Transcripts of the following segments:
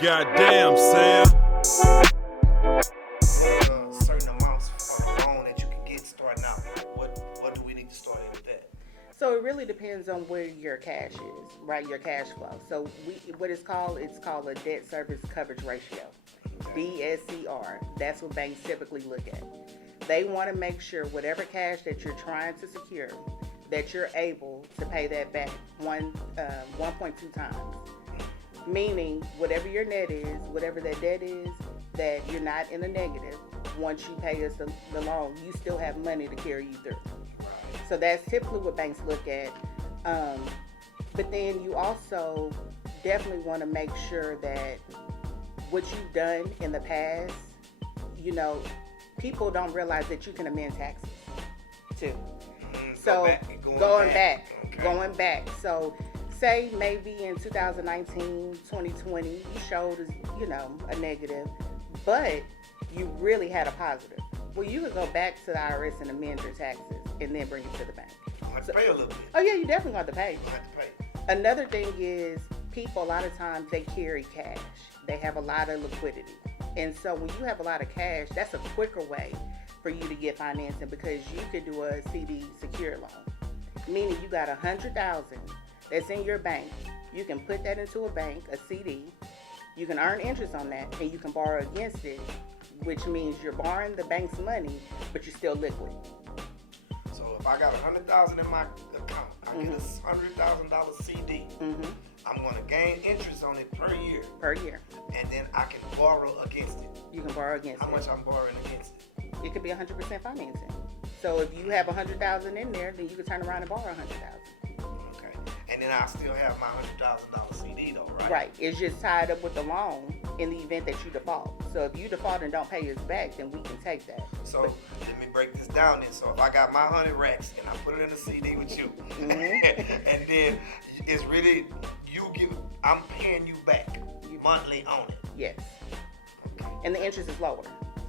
Goddamn, Sam. Certain amounts of loan that you can get starting out. What do we need to start with that? So it really depends on where your cash is, right? Your cash flow. So it's called a debt service coverage ratio, DSCR. That's what banks typically look at. They want to make sure whatever cash that you're trying to secure, that you're able to pay that back 1.2 times. Meaning, whatever your net is, whatever that debt is, that you're not in the negative. Once you pay us the loan, you still have money to carry you through. So that's typically what banks look at. But then you also definitely want to make sure that what you've done in the past, people don't realize that you can amend taxes too. So going back. So say maybe in 2019, 2020, you showed us, a negative, but you really had a positive. Well, you could go back to the IRS and amend your taxes and then bring it to the bank. I have to pay a little bit. Oh yeah, you definitely have to pay. I have to pay. Another thing is people, a lot of times they carry cash. They have a lot of liquidity. And so when you have a lot of cash, that's a quicker way for you to get financing because you could do a CD secure loan. Meaning you got $100,000 that's in your bank. You can put that into a bank, a CD. You can earn interest on that and you can borrow against it, which means you're borrowing the bank's money, but you're still liquid. So if I got $100,000 in my account, I get a $100,000 CD. I'm going to gain interest on it per year. Per year. And then I can borrow against it. You can borrow against it. How much I'm borrowing against it? It could be 100% financing. So if you have $100,000 in there, then you can turn around and borrow $100,000. Okay. And then I still have my $100,000 CD though, right? Right. It's just tied up with the loan in the event that you default. So if you default and don't pay us back, then we can take that. So let me break this down then. So if I got my 100 racks and I put it in a CD with you, and then it's really I'm paying you back monthly on it. Yes. Okay. And the interest is lower.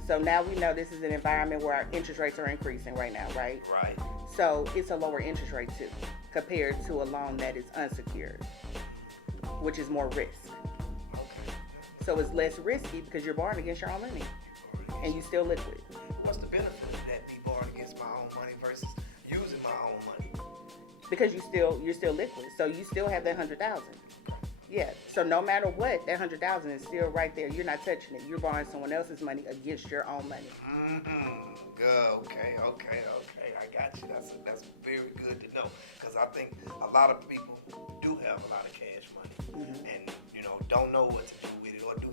So now we know this is an environment where our interest rates are increasing right now, right? Right. So it's a lower interest rate too, compared to a loan that is unsecured, which is more risk. Okay. So it's less risky because you're borrowing against your own money, and you still liquid. What's the benefit of that, me borrowing against my own money versus using my own money? Because you're still liquid, so you still have that $100,000. Yeah. So no matter what, that $100,000 is still right there. You're not touching it. You're borrowing someone else's money against your own money. Good. Okay. I got you. That's very good to know because I think a lot of people do have a lot of cash money and don't know what to do with it or do